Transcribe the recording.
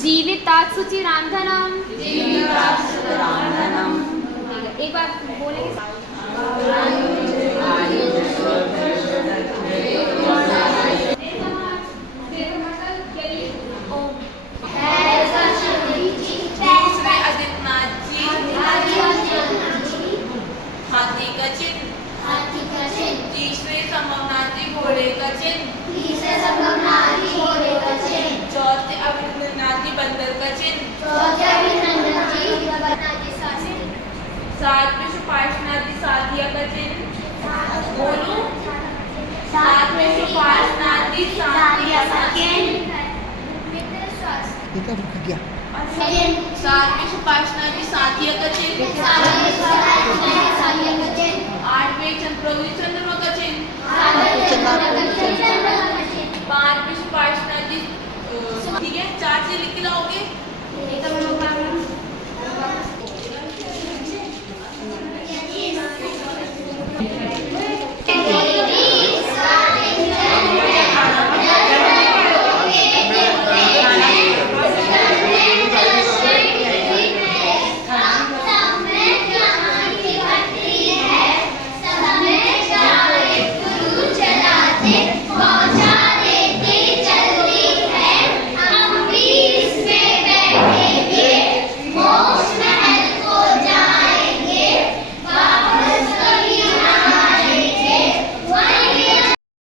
जीवितात् सुचिरांधनम। एक बार बोलेंगे। हाथी का चिन्ह, तीसरे संभवनार्थी घोड़े का चिन्ह, चौथे अभिनंदनार्थी बंदर का चिन्ह, सातवें सुपार्श्वनार्थी साधिया का चिन्ह। बोलो, सातवें सुपार्श्वनार्थी साधिया का चिन्ह। सातवें सुपार्श्वनार्थी साधिया का चिन्ह।